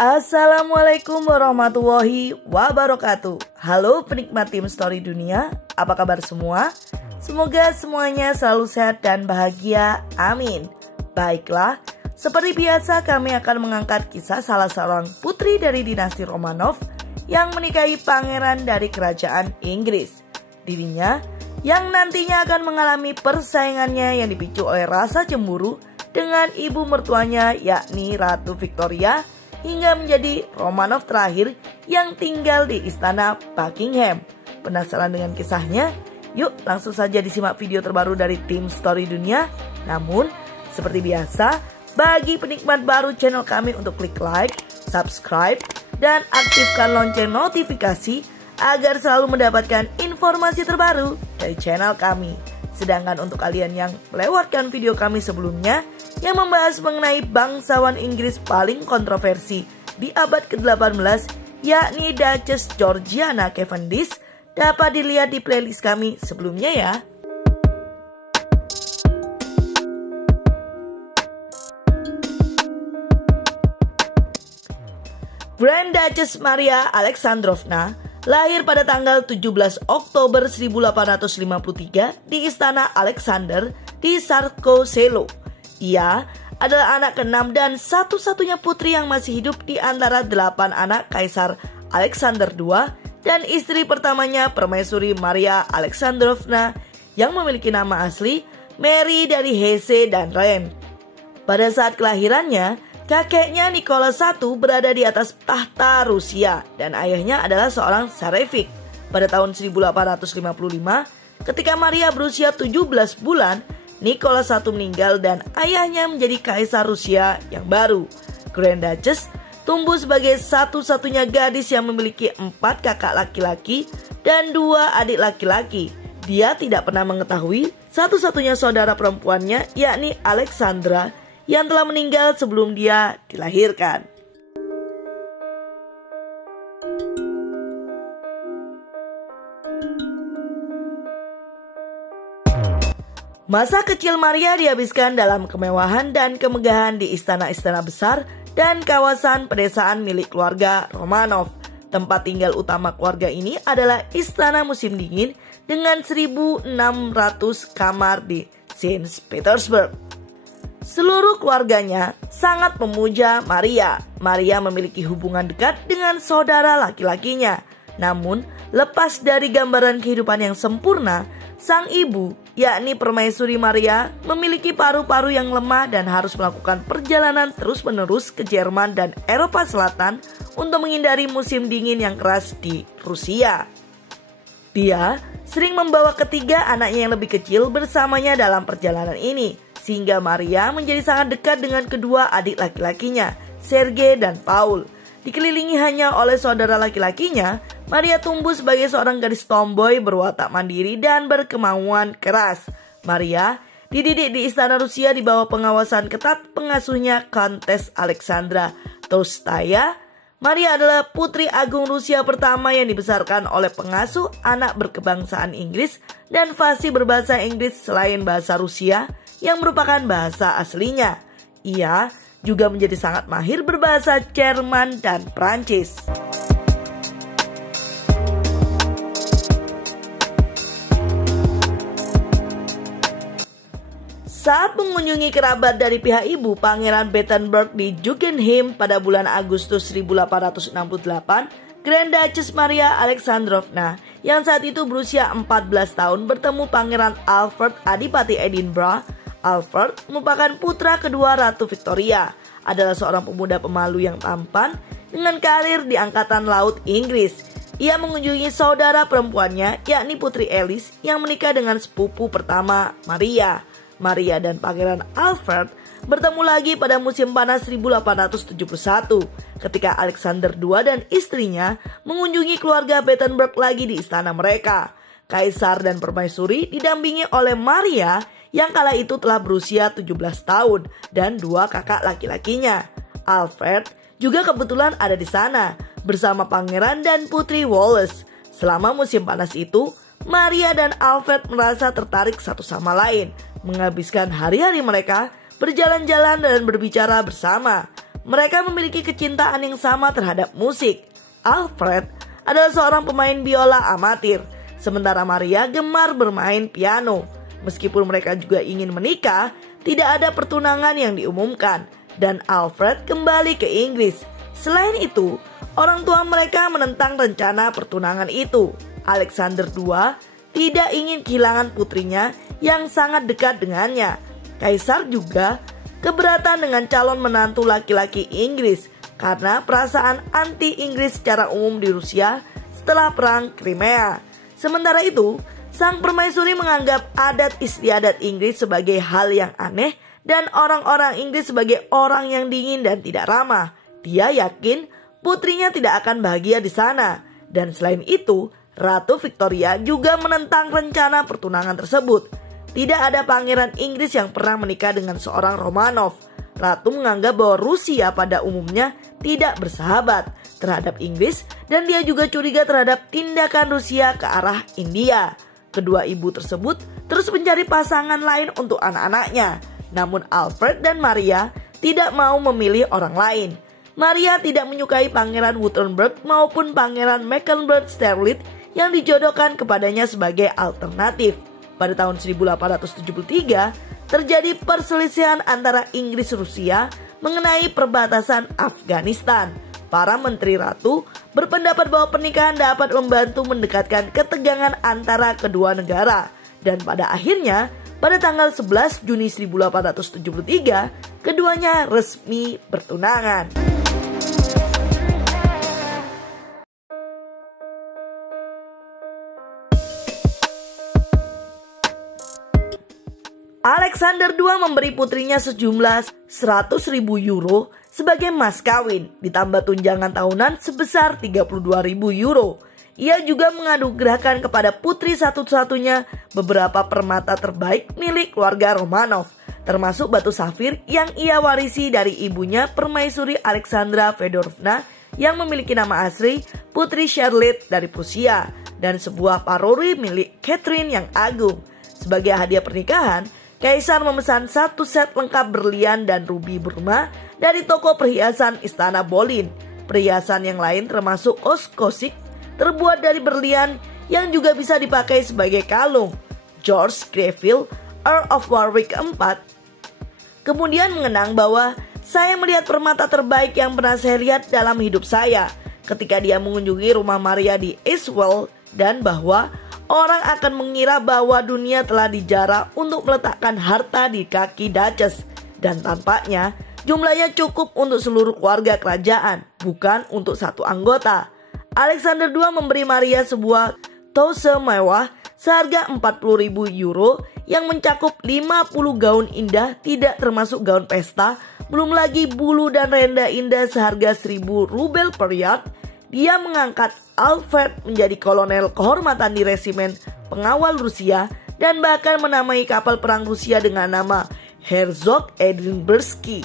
Assalamualaikum warahmatullahi wabarakatuh. Halo penikmat Tim Story Dunia, apa kabar semua? Semoga semuanya selalu sehat dan bahagia, amin. Baiklah, seperti biasa kami akan mengangkat kisah salah seorang putri dari dinasti Romanov yang menikahi pangeran dari kerajaan Inggris. Dirinya yang nantinya akan mengalami persaingannya yang dipicu oleh rasa cemburu dengan ibu mertuanya yakni Ratu Victoria, hingga menjadi Romanov terakhir yang tinggal di istana Buckingham. Penasaran dengan kisahnya? Yuk langsung saja disimak video terbaru dari Tim Story Dunia. Namun seperti biasa, bagi penikmat baru channel kami untuk klik like, subscribe, dan aktifkan lonceng notifikasi agar selalu mendapatkan informasi terbaru dari channel kami. Sedangkan untuk kalian yang melewatkan video kami sebelumnya yang membahas mengenai bangsawan Inggris paling kontroversi di abad ke-18 yakni Duchess Georgiana Cavendish, dapat dilihat di playlist kami sebelumnya ya. Grand Duchess Maria Alexandrovna lahir pada tanggal 17 Oktober 1853 di Istana Alexander di Tsarskoye Selo. Ia adalah anak ke-6 dan satu-satunya putri yang masih hidup di antara 8 anak Kaisar Alexander II dan istri pertamanya Permaisuri Maria Alexandrovna yang memiliki nama asli Mary dari Hesse dan Rhine. Pada saat kelahirannya, kakeknya Nicholas I berada di atas tahta Rusia dan ayahnya adalah seorang Tsarevich. Pada tahun 1855, ketika Maria berusia 17 bulan, Nicholas I meninggal dan ayahnya menjadi Kaisar Rusia yang baru. Grand Duchess tumbuh sebagai satu-satunya gadis yang memiliki 4 kakak laki-laki dan 2 adik laki-laki. Dia tidak pernah mengetahui satu-satunya saudara perempuannya yakni Alexandra yang telah meninggal sebelum dia dilahirkan. Masa kecil Maria dihabiskan dalam kemewahan dan kemegahan di istana-istana besar dan kawasan pedesaan milik keluarga Romanov. Tempat tinggal utama keluarga ini adalah istana musim dingin dengan 1.600 kamar di Saint Petersburg. Seluruh keluarganya sangat memuja Maria. Maria memiliki hubungan dekat dengan saudara laki-lakinya. Namun, lepas dari gambaran kehidupan yang sempurna, sang ibu, yakni Permaisuri Maria, memiliki paru-paru yang lemah dan harus melakukan perjalanan terus-menerus ke Jerman dan Eropa Selatan untuk menghindari musim dingin yang keras di Rusia. Dia sering membawa ketiga anaknya yang lebih kecil bersamanya dalam perjalanan ini, sehingga Maria menjadi sangat dekat dengan kedua adik laki-lakinya, Sergei dan Paul. Dikelilingi hanya oleh saudara laki-lakinya, Maria tumbuh sebagai seorang gadis tomboy berwatak mandiri dan berkemauan keras. Maria dididik di istana Rusia di bawah pengawasan ketat pengasuhnya Countess Alexandra Tolstaya. Maria adalah putri agung Rusia pertama yang dibesarkan oleh pengasuh anak berkebangsaan Inggris dan fasih berbahasa Inggris selain bahasa Rusia yang merupakan bahasa aslinya. Ia juga menjadi sangat mahir berbahasa Jerman dan Prancis. Saat mengunjungi kerabat dari pihak ibu Pangeran Battenberg di Guggenheim pada bulan Agustus 1868, Grand Duchess Maria Alexandrovna yang saat itu berusia 14 tahun bertemu Pangeran Alfred Adipati Edinburgh. Alfred merupakan putra kedua Ratu Victoria, adalah seorang pemuda pemalu yang tampan dengan karir di Angkatan Laut Inggris. Ia mengunjungi saudara perempuannya yakni Putri Alice yang menikah dengan sepupu pertama Maria. Maria dan Pangeran Alfred bertemu lagi pada musim panas 1871 ketika Alexander II dan istrinya mengunjungi keluarga Battenberg lagi di istana mereka. Kaisar dan Permaisuri didampingi oleh Maria yang kala itu telah berusia 17 tahun dan 2 kakak laki-lakinya. Alfred juga kebetulan ada di sana bersama Pangeran dan Putri Wallis. Selama musim panas itu, Maria dan Alfred merasa tertarik satu sama lain, menghabiskan hari-hari mereka berjalan-jalan dan berbicara bersama. Mereka memiliki kecintaan yang sama terhadap musik. Alfred adalah seorang pemain biola amatir, sementara Maria gemar bermain piano. Meskipun mereka juga ingin menikah, tidak ada pertunangan yang diumumkan, dan Alfred kembali ke Inggris. Selain itu, orang tua mereka menentang rencana pertunangan itu. Alexander II tidak ingin kehilangan putrinya yang sangat dekat dengannya. Kaisar juga keberatan dengan calon menantu laki-laki Inggris karena perasaan anti-Inggris secara umum di Rusia setelah Perang Crimea. Sementara itu, sang permaisuri menganggap adat istiadat Inggris sebagai hal yang aneh dan orang-orang Inggris sebagai orang yang dingin dan tidak ramah. Dia yakin putrinya tidak akan bahagia di sana. Dan selain itu, Ratu Victoria juga menentang rencana pertunangan tersebut. Tidak ada pangeran Inggris yang pernah menikah dengan seorang Romanov. Ratu menganggap bahwa Rusia pada umumnya tidak bersahabat terhadap Inggris dan dia juga curiga terhadap tindakan Rusia ke arah India. Kedua ibu tersebut terus mencari pasangan lain untuk anak-anaknya. Namun Alfred dan Maria tidak mau memilih orang lain. Maria tidak menyukai Pangeran Württemberg maupun Pangeran Mecklenburg-Strelitz yang dijodohkan kepadanya sebagai alternatif. Pada tahun 1873, terjadi perselisihan antara Inggris dan Rusia mengenai perbatasan Afghanistan. Para menteri ratu berpendapat bahwa pernikahan dapat membantu mendekatkan ketegangan antara kedua negara. Dan pada akhirnya, pada tanggal 11 Juni 1873, keduanya resmi bertunangan. Alexander II memberi putrinya sejumlah 100.000 euro sebagai mas kawin, ditambah tunjangan tahunan sebesar 32.000 euro. Ia juga menganugerahkan kepada putri satu-satunya beberapa permata terbaik milik keluarga Romanov, termasuk batu safir yang ia warisi dari ibunya Permaisuri Alexandra Fedorovna yang memiliki nama asli Putri Charlotte dari Prusia, dan sebuah parori milik Catherine yang agung. Sebagai hadiah pernikahan, Kaisar memesan satu set lengkap berlian dan rubi Burma dari toko perhiasan Istana Bolin. Perhiasan yang lain termasuk oskosik terbuat dari berlian yang juga bisa dipakai sebagai kalung. George Greville, Earl of Warwick IV, kemudian mengenang bahwa saya melihat permata terbaik yang pernah saya lihat dalam hidup saya ketika dia mengunjungi rumah Maria di Eastwell, dan bahwa orang akan mengira bahwa dunia telah dijarah untuk meletakkan harta di kaki Duchess, dan tampaknya jumlahnya cukup untuk seluruh keluarga kerajaan, bukan untuk satu anggota. Alexander II memberi Maria sebuah touse mewah seharga 40.000 euro yang mencakup 50 gaun indah tidak termasuk gaun pesta, belum lagi bulu dan renda indah seharga 1.000 rubel per yard. Dia mengangkat Alfred menjadi kolonel kehormatan di resimen pengawal Rusia dan bahkan menamai kapal perang Rusia dengan nama Herzog Edinburghi.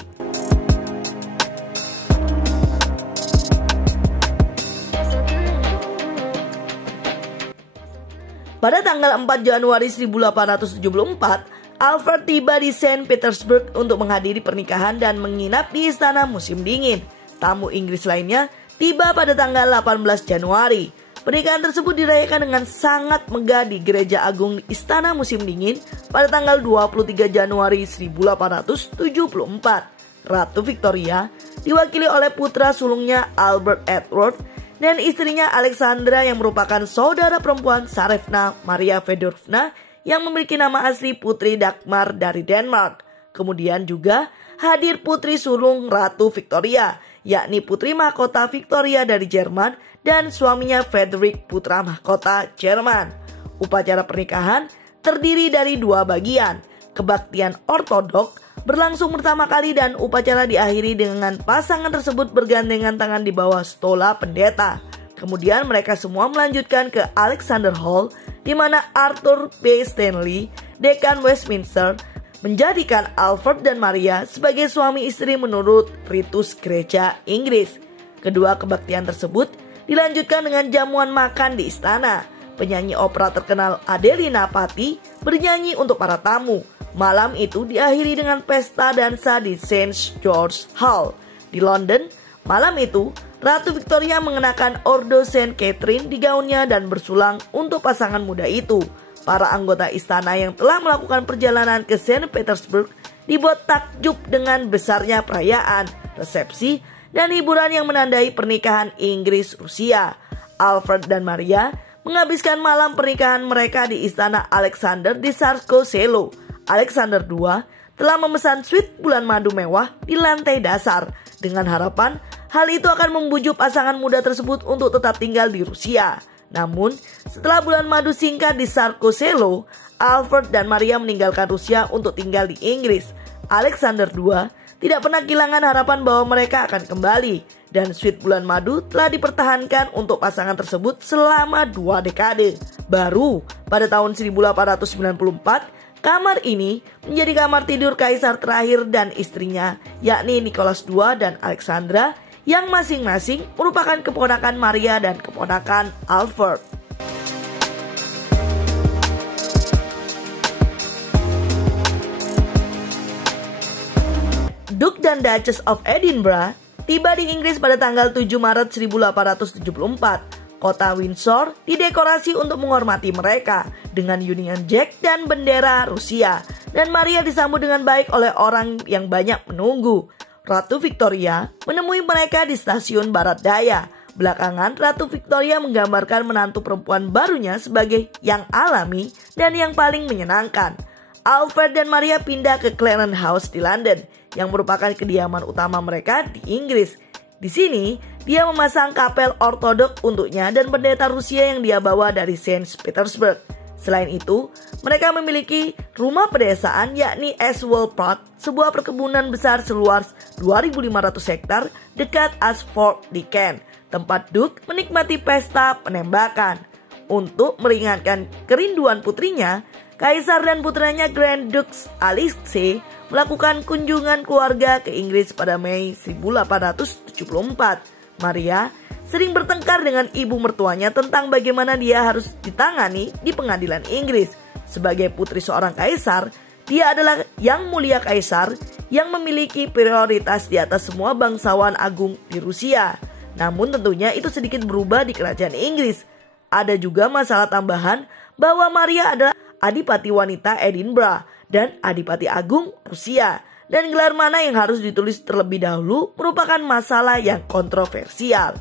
Pada tanggal 4 Januari 1874, Alfred tiba di Saint Petersburg untuk menghadiri pernikahan dan menginap di istana musim dingin. Tamu Inggris lainnya tiba pada tanggal 18 Januari. Pernikahan tersebut dirayakan dengan sangat megah di Gereja Agung Istana Musim Dingin pada tanggal 23 Januari 1874. Ratu Victoria diwakili oleh putra sulungnya Albert Edward dan istrinya Alexandra yang merupakan saudara perempuan Tsarevna Maria Fedorovna yang memiliki nama asli Putri Dagmar dari Denmark. Kemudian juga hadir putri sulung Ratu Victoria, yakni Putri Mahkota Victoria dari Jerman dan suaminya Frederick Putra Mahkota Jerman. Upacara pernikahan terdiri dari dua bagian. Kebaktian ortodok berlangsung pertama kali dan upacara diakhiri dengan pasangan tersebut bergandengan tangan di bawah stola pendeta. Kemudian mereka semua melanjutkan ke Alexander Hall, di mana Arthur B. Stanley, dekan Westminster, menjadikan Alfred dan Maria sebagai suami istri menurut ritus gereja Inggris. Kedua kebaktian tersebut dilanjutkan dengan jamuan makan di istana. Penyanyi opera terkenal Adelina Patti bernyanyi untuk para tamu. Malam itu diakhiri dengan pesta dansa di St. George Hall. Di London, malam itu, Ratu Victoria mengenakan Ordo Saint Catherine di gaunnya dan bersulang untuk pasangan muda itu. Para anggota istana yang telah melakukan perjalanan ke Saint Petersburg dibuat takjub dengan besarnya perayaan, resepsi, dan hiburan yang menandai pernikahan Inggris-Rusia. Alfred dan Maria menghabiskan malam pernikahan mereka di istana Alexander di Tsarskoye Selo. Alexander II telah memesan suite bulan madu mewah di lantai dasar dengan harapan hal itu akan membujuk pasangan muda tersebut untuk tetap tinggal di Rusia. Namun, setelah bulan madu singkat di Tsarskoye Selo, Alfred dan Maria meninggalkan Rusia untuk tinggal di Inggris. Alexander II tidak pernah kehilangan harapan bahwa mereka akan kembali, dan suite bulan madu telah dipertahankan untuk pasangan tersebut selama 2 dekade. Baru pada tahun 1894, kamar ini menjadi kamar tidur kaisar terakhir dan istrinya, yakni Nicholas II dan Alexandra, yang masing-masing merupakan keponakan Maria dan keponakan Alfred. Duke dan Duchess of Edinburgh tiba di Inggris pada tanggal 7 Maret 1874. Kota Windsor didekorasi untuk menghormati mereka dengan Union Jack dan bendera Rusia, dan Maria disambut dengan baik oleh orang yang banyak menunggu. Ratu Victoria menemui mereka di stasiun Barat Daya. Belakangan, Ratu Victoria menggambarkan menantu perempuan barunya sebagai yang alami dan yang paling menyenangkan. Alfred dan Maria pindah ke Clarence House di London, yang merupakan kediaman utama mereka di Inggris. Di sini, dia memasang kapel ortodok untuknya dan bendera Rusia yang dia bawa dari Saint Petersburg. Selain itu, mereka memiliki rumah pedesaan yakni Eswell Park, sebuah perkebunan besar seluas 2.500 hektar dekat Ashford di Kent, tempat Duke menikmati pesta penembakan. Untuk meringankan kerinduan putrinya, Kaisar dan putranya Grand Dukes Alexei melakukan kunjungan keluarga ke Inggris pada Mei 1874. Maria sering bertengkar dengan ibu mertuanya tentang bagaimana dia harus ditangani di pengadilan Inggris. Sebagai putri seorang kaisar, dia adalah yang mulia kaisar yang memiliki prioritas di atas semua bangsawan agung di Rusia. Namun tentunya itu sedikit berubah di kerajaan Inggris. Ada juga masalah tambahan bahwa Maria adalah Adipati wanita Edinburgh dan Adipati Agung Rusia, dan gelar mana yang harus ditulis terlebih dahulu merupakan masalah yang kontroversial.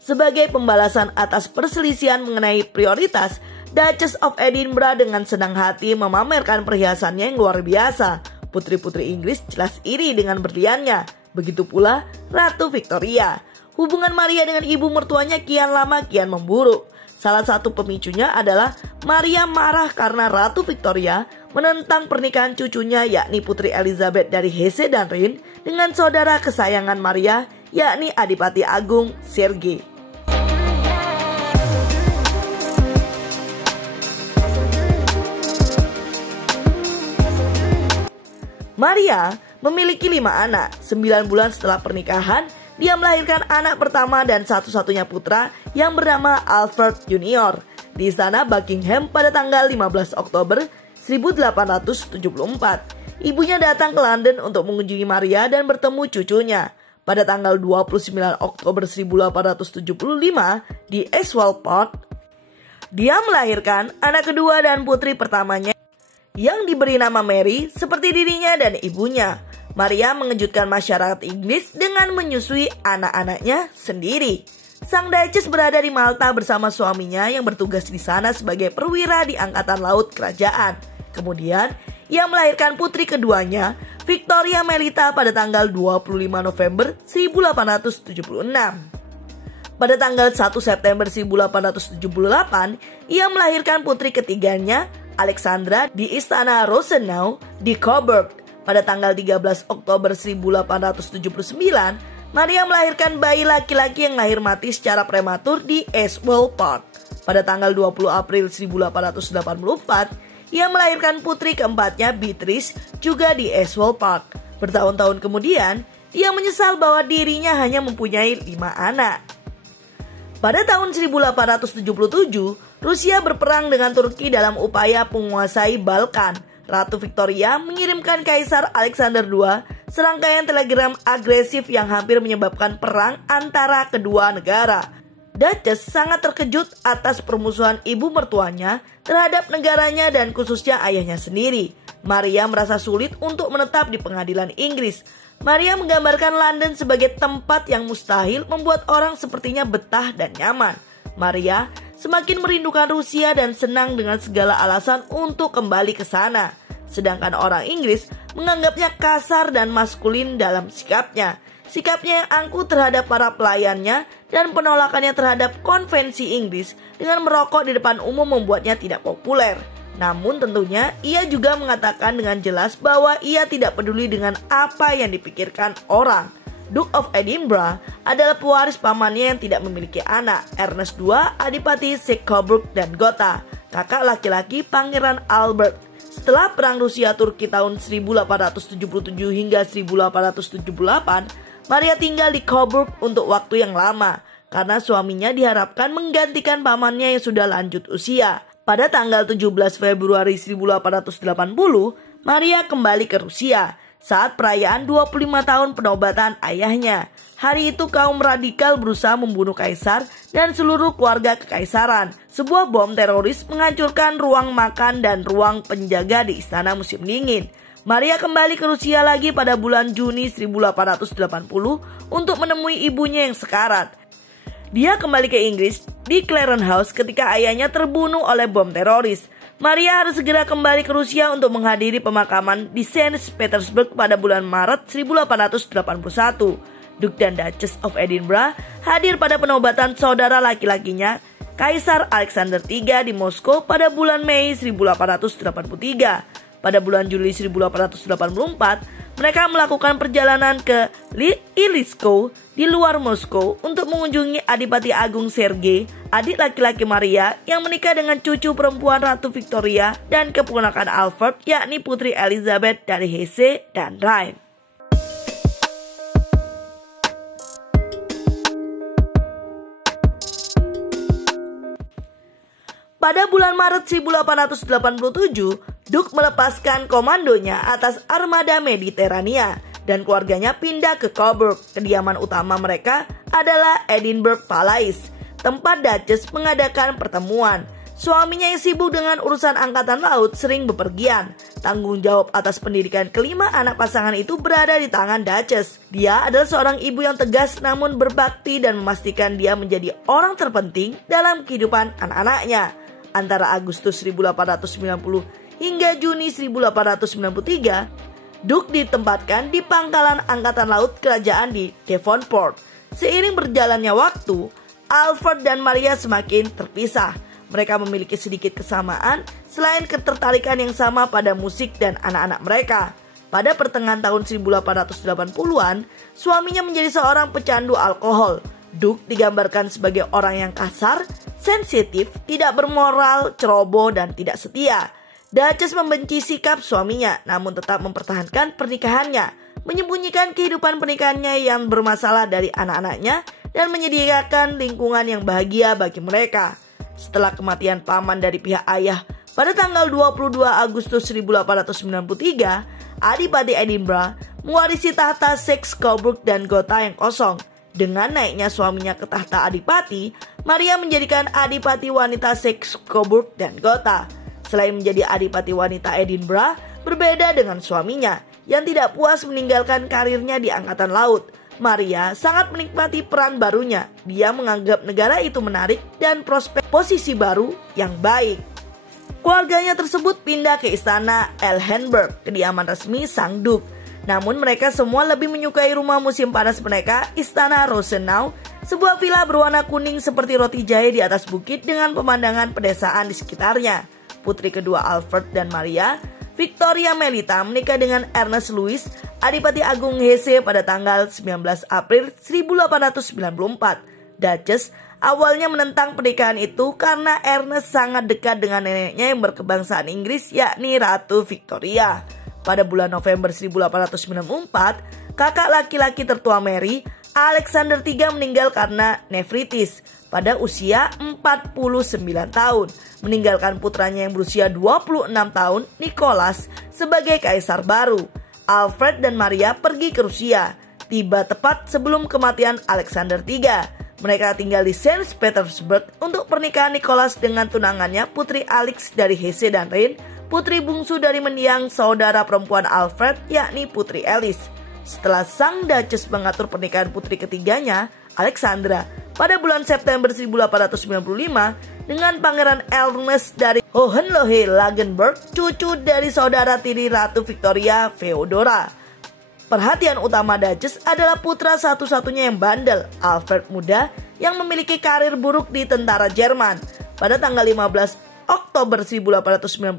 Sebagai pembalasan atas perselisihan mengenai prioritas, Duchess of Edinburgh dengan senang hati memamerkan perhiasannya yang luar biasa. Putri-putri Inggris jelas iri dengan berliannya, begitu pula Ratu Victoria. Hubungan Maria dengan ibu mertuanya kian lama kian memburuk. Salah satu pemicunya adalah Maria marah karena Ratu Victoria menentang pernikahan cucunya yakni Putri Elizabeth dari Hesse dan Rhin dengan saudara kesayangan Maria yakni Adipati Agung Sergei. Maria memiliki 5 anak. 9 bulan setelah pernikahan, dia melahirkan anak pertama dan satu-satunya putra yang bernama Alfred Junior di istana Buckingham pada tanggal 15 Oktober 1874. Ibunya datang ke London untuk mengunjungi Maria dan bertemu cucunya. Pada tanggal 29 Oktober 1875 di Eswell Park, dia melahirkan anak kedua dan putri pertamanya yang diberi nama Mary seperti dirinya dan ibunya. Maria mengejutkan masyarakat Inggris dengan menyusui anak-anaknya sendiri. Sang Duchess berada di Malta bersama suaminya yang bertugas di sana sebagai perwira di Angkatan Laut Kerajaan. Kemudian, ia melahirkan putri keduanya, Victoria Melita, pada tanggal 25 November 1876. Pada tanggal 1 September 1878, ia melahirkan putri ketiganya, Alexandra, di Istana Rosenau di Coburg. Pada tanggal 13 Oktober 1879, Maria melahirkan bayi laki-laki yang lahir mati secara prematur di Eswell Park. Pada tanggal 20 April 1884, ia melahirkan putri keempatnya, Beatrice, juga di Eswell Park. Bertahun-tahun kemudian, ia menyesal bahwa dirinya hanya mempunyai 5 anak. Pada tahun 1877, Rusia berperang dengan Turki dalam upaya menguasai Balkan. Ratu Victoria mengirimkan Kaisar Alexander II serangkaian telegram agresif yang hampir menyebabkan perang antara kedua negara. Duchess sangat terkejut atas permusuhan ibu mertuanya terhadap negaranya dan khususnya ayahnya sendiri. Maria merasa sulit untuk menetap di pengadilan Inggris. Maria menggambarkan London sebagai tempat yang mustahil membuat orang sepertinya betah dan nyaman. Maria semakin merindukan Rusia dan senang dengan segala alasan untuk kembali ke sana. Sedangkan orang Inggris menganggapnya kasar dan maskulin dalam sikapnya. Sikapnya yang angkuh terhadap para pelayannya dan penolakannya terhadap konvensi Inggris dengan merokok di depan umum membuatnya tidak populer. Namun tentunya ia juga mengatakan dengan jelas bahwa ia tidak peduli dengan apa yang dipikirkan orang. Duke of Edinburgh adalah pewaris pamannya yang tidak memiliki anak, Ernest II, Adipati Saxe-Coburg dan Gotha, kakak laki-laki Pangeran Albert. Setelah Perang Rusia-Turki tahun 1877 hingga 1878, Maria tinggal di Coburg untuk waktu yang lama, karena suaminya diharapkan menggantikan pamannya yang sudah lanjut usia. Pada tanggal 17 Februari 1880, Maria kembali ke Rusia saat perayaan 25 tahun penobatan ayahnya. Hari itu kaum radikal berusaha membunuh kaisar dan seluruh keluarga kekaisaran. Sebuah bom teroris menghancurkan ruang makan dan ruang penjaga di istana musim dingin. Maria kembali ke Rusia lagi pada bulan Juni 1880 untuk menemui ibunya yang sekarat. Dia kembali ke Inggris di Clarence House ketika ayahnya terbunuh oleh bom teroris. Maria harus segera kembali ke Rusia untuk menghadiri pemakaman di Saint Petersburg pada bulan Maret 1881. Duke dan Duchess of Edinburgh hadir pada penobatan saudara laki-lakinya, Kaisar Alexander III di Moskow pada bulan Mei 1883. Pada bulan Juli 1884, mereka melakukan perjalanan ke Iliskov di luar Moskow untuk mengunjungi Adipati Agung Sergei, adik laki-laki Maria yang menikah dengan cucu perempuan Ratu Victoria dan keponakan Alfred, yakni Putri Elizabeth dari Hesse dan Rhine. Pada bulan Maret 1887, Duke melepaskan komandonya atas armada Mediterania dan keluarganya pindah ke Coburg. Kediaman utama mereka adalah Edinburgh Palace, tempat Duchess mengadakan pertemuan. Suaminya yang sibuk dengan urusan angkatan laut sering bepergian. Tanggung jawab atas pendidikan kelima anak pasangan itu berada di tangan Duchess. Dia adalah seorang ibu yang tegas namun berbakti dan memastikan dia menjadi orang terpenting dalam kehidupan anak-anaknya. Antara Agustus 1890 hingga Juni 1893, Duke ditempatkan di pangkalan angkatan laut kerajaan di Devonport. Seiring berjalannya waktu, Alfred dan Maria semakin terpisah. Mereka memiliki sedikit kesamaan selain ketertarikan yang sama pada musik dan anak-anak mereka. Pada pertengahan tahun 1880-an, suaminya menjadi seorang pecandu alkohol. Duke digambarkan sebagai orang yang kasar, sensitif, tidak bermoral, ceroboh, dan tidak setia. Duchess membenci sikap suaminya, namun tetap mempertahankan pernikahannya, menyembunyikan kehidupan pernikahannya yang bermasalah dari anak-anaknya, dan menyediakan lingkungan yang bahagia bagi mereka. Setelah kematian paman dari pihak ayah pada tanggal 22 Agustus 1893, Adipati Edinburgh mewarisi tahta Saxe-Coburg dan Gotha yang kosong. Dengan naiknya suaminya ke tahta Adipati, Maria menjadikan Adipati wanita Saxe-Coburg dan Gotha. Selain menjadi Adipati wanita Edinburgh, berbeda dengan suaminya yang tidak puas meninggalkan karirnya di angkatan laut. Maria sangat menikmati peran barunya. Dia menganggap negara itu menarik dan prospek posisi baru yang baik. Keluarganya tersebut pindah ke istana Ellenberg, kediaman resmi sang Duke. Namun mereka semua lebih menyukai rumah musim panas mereka, Istana Rosenau, sebuah villa berwarna kuning seperti roti jahe di atas bukit dengan pemandangan pedesaan di sekitarnya. Putri kedua Alfred dan Maria, Victoria Melita, menikah dengan Ernest Louis, Adipati Agung Hesse pada tanggal 19 April 1894. Duchess awalnya menentang pernikahan itu karena Ernest sangat dekat dengan neneknya yang berkebangsaan Inggris, yakni Ratu Victoria. Pada bulan November 1894, kakak laki-laki tertua Mary, Alexander III, meninggal karena nefritis. pada usia 49 tahun, meninggalkan putranya yang berusia 26 tahun, Nicholas, sebagai kaisar baru. Alfred dan Maria pergi ke Rusia, tiba tepat sebelum kematian Alexander III. Mereka tinggal di Saint Petersburg untuk pernikahan Nicholas dengan tunangannya Putri Alix dari Hesse dan Rhine, putri bungsu dari mendiang saudara perempuan Alfred, yakni Putri Alice. Setelah sang Duchess mengatur pernikahan putri ketiganya, Alexandra, pada bulan September 1895 dengan Pangeran Ernest dari Hohenlohe-Langenburg, cucu dari saudara tiri Ratu Victoria, Feodora. Perhatian utama Duchess adalah putra satu-satunya yang bandel, Alfred Muda, yang memiliki karir buruk di tentara Jerman. Pada tanggal 15 Oktober 1895,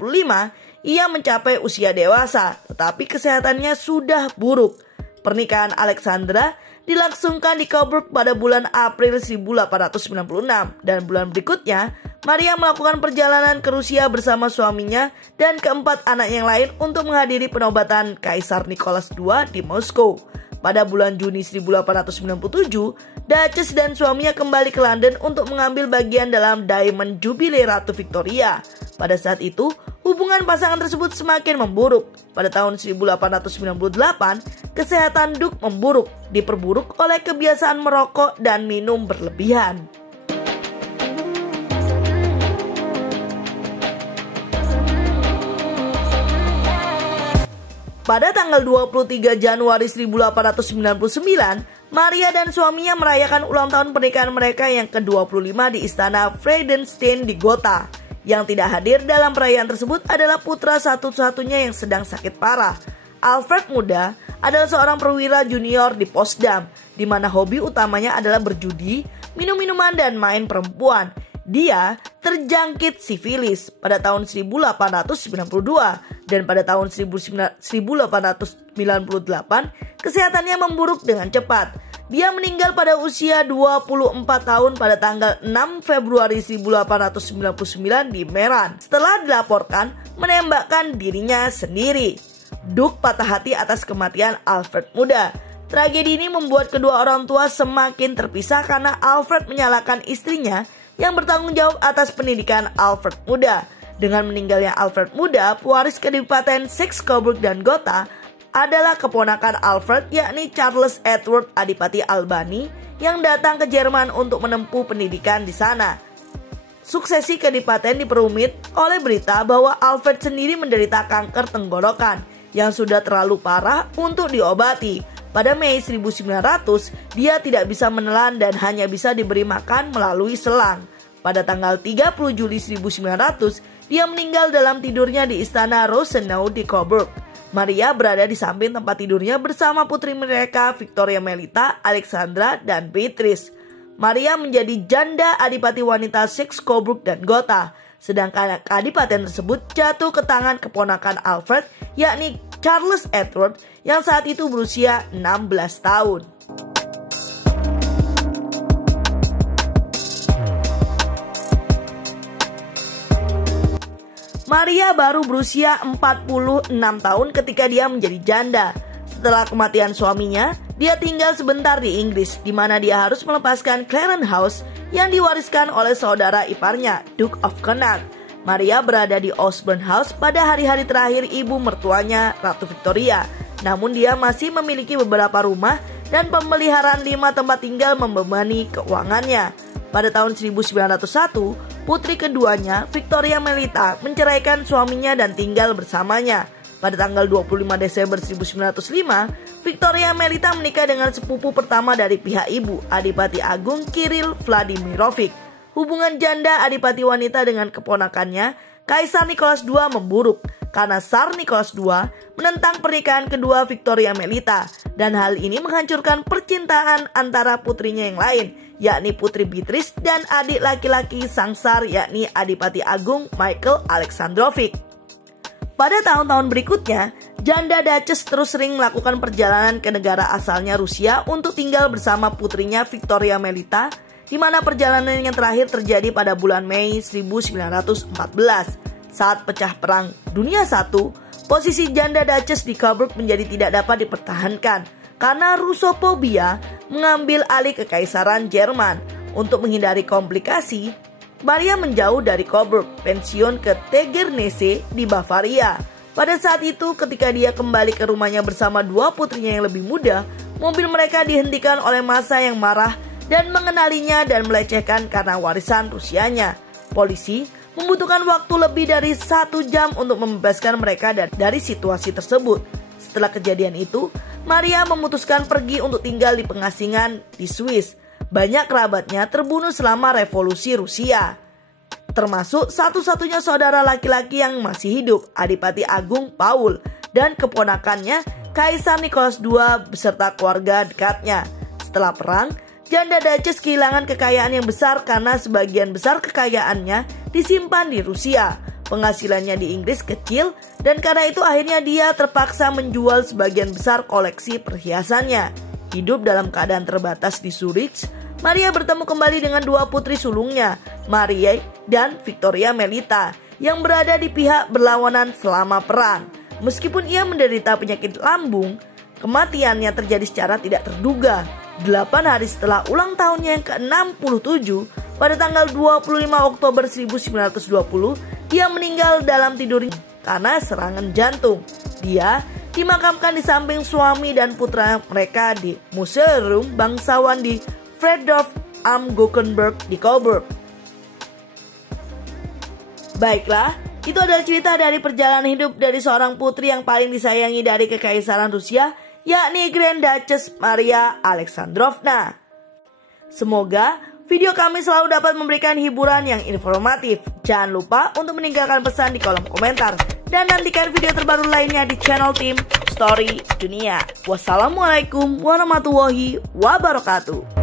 ia mencapai usia dewasa, tetapi kesehatannya sudah buruk. Pernikahan Alexandra dilangsungkan di Coburg pada bulan April 1896, dan bulan berikutnya Maria melakukan perjalanan ke Rusia bersama suaminya dan keempat anak yang lain untuk menghadiri penobatan Kaisar Nicholas II di Moskow. Pada bulan Juni 1897, Duchess dan suaminya kembali ke London untuk mengambil bagian dalam Diamond Jubilee Ratu Victoria. Pada saat itu, hubungan pasangan tersebut semakin memburuk. Pada tahun 1898, kesehatan Duke memburuk, diperburuk oleh kebiasaan merokok dan minum berlebihan. Pada tanggal 23 Januari 1899, Maria dan suaminya merayakan ulang tahun pernikahan mereka yang ke-25 di Istana Friedenstein di Gotha. Yang tidak hadir dalam perayaan tersebut adalah putra satu-satunya yang sedang sakit parah. Alfred Muda adalah seorang perwira junior di Potsdam, di mana hobi utamanya adalah berjudi, minum minuman, dan main perempuan. Dia terjangkit sifilis pada tahun 1892 dan pada tahun 1898 kesehatannya memburuk dengan cepat. Dia meninggal pada usia 24 tahun pada tanggal 6 Februari 1899 di Meran setelah dilaporkan menembakkan dirinya sendiri. Duke patah hati atas kematian Alfred Muda. Tragedi ini membuat kedua orang tua semakin terpisah karena Alfred menyalahkan istrinya yang bertanggung jawab atas pendidikan Alfred Muda. Dengan meninggalnya Alfred Muda, pewaris Kadipaten Saxe-Coburg dan Gotha adalah keponakan Alfred, yakni Charles Edward Adipati Albany, yang datang ke Jerman untuk menempuh pendidikan di sana. Suksesi Kadipaten diperumit oleh berita bahwa Alfred sendiri menderita kanker tenggorokan yang sudah terlalu parah untuk diobati. Pada Mei 1900, dia tidak bisa menelan dan hanya bisa diberi makan melalui selang. Pada tanggal 30 Juli 1900, dia meninggal dalam tidurnya di Istana Rosenau di Coburg. Maria berada di samping tempat tidurnya bersama putri mereka, Victoria Melita, Alexandra, dan Beatrice. Maria menjadi janda adipati wanita Saxe-Coburg dan Gotha, sedangkan kadipaten tersebut jatuh ke tangan keponakan Alfred, yakni Charles Edward, yang saat itu berusia 16 tahun. Maria baru berusia 46 tahun ketika dia menjadi janda. Setelah kematian suaminya, dia tinggal sebentar di Inggris, di mana dia harus melepaskan Clarence House yang diwariskan oleh saudara iparnya, Duke of Connaught. Maria berada di Osborne House pada hari-hari terakhir ibu mertuanya, Ratu Victoria. Namun dia masih memiliki beberapa rumah dan pemeliharaan 5 tempat tinggal membebani keuangannya. Pada tahun 1901, putri keduanya, Victoria Melita, menceraikan suaminya dan tinggal bersamanya. Pada tanggal 25 Desember 1905, Victoria Melita menikah dengan sepupu pertama dari pihak ibu, Adipati Agung Kirill Vladimirovich. Hubungan janda adipati wanita dengan keponakannya, Kaisar Nicholas II, memburuk karena Tsar Nicholas II menentang pernikahan kedua Victoria Melita, dan hal ini menghancurkan percintaan antara putrinya yang lain, yakni Putri Beatrice dan adik laki-laki sang Tsar, yakni Adipati Agung Michael Alexandrovich. Pada tahun-tahun berikutnya, janda Duchess terus sering melakukan perjalanan ke negara asalnya Rusia untuk tinggal bersama putrinya Victoria Melita, di mana perjalanan yang terakhir terjadi pada bulan Mei 1914. Saat pecah Perang Dunia I, posisi janda Duchess di Coburg menjadi tidak dapat dipertahankan karena Rusofobia mengambil alih kekaisaran Jerman. Untuk menghindari komplikasi, Maria menjauh dari Coburg, pensiun ke Tegernsee di Bavaria. Pada saat itu, ketika dia kembali ke rumahnya bersama dua putrinya yang lebih muda, mobil mereka dihentikan oleh massa yang marah dan mengenalinya dan melecehkan karena warisan Rusianya. Polisi membutuhkan waktu lebih dari 1 jam untuk membebaskan mereka dari situasi tersebut. Setelah kejadian itu, Maria memutuskan pergi untuk tinggal di pengasingan di Swiss. Banyak kerabatnya terbunuh selama revolusi Rusia, termasuk satu-satunya saudara laki-laki yang masih hidup, Adipati Agung Paul, dan keponakannya Kaisar Nicholas II beserta keluarga dekatnya. Setelah perang, janda Duchess kehilangan kekayaan yang besar karena sebagian besar kekayaannya disimpan di Rusia. Penghasilannya di Inggris kecil dan karena itu akhirnya dia terpaksa menjual sebagian besar koleksi perhiasannya. Hidup dalam keadaan terbatas di Zurich, Maria bertemu kembali dengan dua putri sulungnya, Marie dan Victoria Melita, yang berada di pihak berlawanan selama perang. Meskipun ia menderita penyakit lambung, kematiannya terjadi secara tidak terduga. 8 hari setelah ulang tahunnya yang ke-67, pada tanggal 25 Oktober 1920, dia meninggal dalam tidurnya karena serangan jantung. Dia dimakamkan di samping suami dan putra mereka di Museum Bangsawan di Friedhof am Gockenberg di Coburg. Baiklah, itu adalah cerita dari perjalanan hidup dari seorang putri yang paling disayangi dari Kekaisaran Rusia, yakni Grand Duchess Maria Alexandrovna. Semoga video kami selalu dapat memberikan hiburan yang informatif. Jangan lupa untuk meninggalkan pesan di kolom komentar. Dan nantikan video terbaru lainnya di channel Tim Story Dunia. Wassalamualaikum warahmatullahi wabarakatuh.